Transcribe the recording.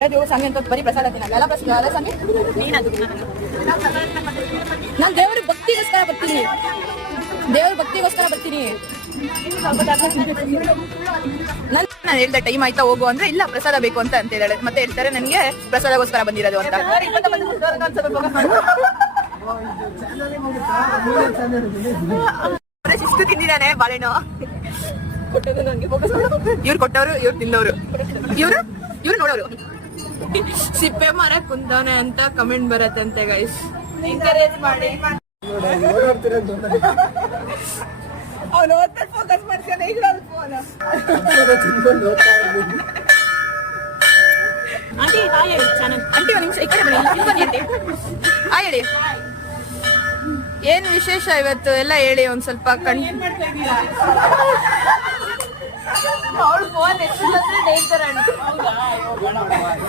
ಸ್ವಾಮಿ ಅಂತ ಬರೀ ಪ್ರಸಾದ ತಿನ್ನಲ್ಲ ಎಲ್ಲ ಪ್ರಸಾದ ಸ್ವಾಮಿ ನಾನು ದೇವ್ರ ಭಕ್ತಿಗೋಸ್ಕರ ಬರ್ತೀನಿ ನಾನು ಹೇಳ್ದ ಟೈಮ್ ಆಯ್ತಾ ಹೋಗು ಅಂದ್ರೆ ಇಲ್ಲ ಪ್ರಸಾದ ಬೇಕು ಅಂತ ಹೇಳಿದಾಳೆ ಮತ್ತೆ ಹೇಳ್ತಾರೆ ನನಗೆ ಪ್ರಸಾದಗೋಸ್ಕರ ಬಂದಿರೋದು ಅಂತ ಶಿಸ್ತು ತಿಂದಿದ್ದಾನೆ ಬಾಳೆನೋ ಇವ್ರು ಕೊಟ್ಟವ್ರು ಇವ್ರು ತಿಂದವ್ರು ಇವ್ರು ನೋಡೋರು ಸಿಪ್ಪೆ ಮರ ಕುಂತವನೆ ಅಂತ ಕಮೆಂಟ್ ಬರತ್ತಂತೆ ಗೈಸ್ ಎಂಕರೇಜ್ ಮಾಡಿ ಅವ್ನು ಓದ್ತಾ ಫೋಕಸ್ ಮಾಡ್ತಾನೆ ಈಗ phone aunty hi channel aunty ಒಂದು ನಿಮಿಷ ಈ ಕಡೆ ಬನ್ನಿ ಆಂಟಿ ಹಾಯ್ ಹೇಳಿ ಏನು ವಿಶೇಷ ಇವತ್ತು ಎಲ್ಲ ಹೇಳಿ ಒಂದ್ ಸ್ವಲ್ಪ ಅವಳು ಫೋನ್ ಎಷ್ಟು ಡೇಂಜರ್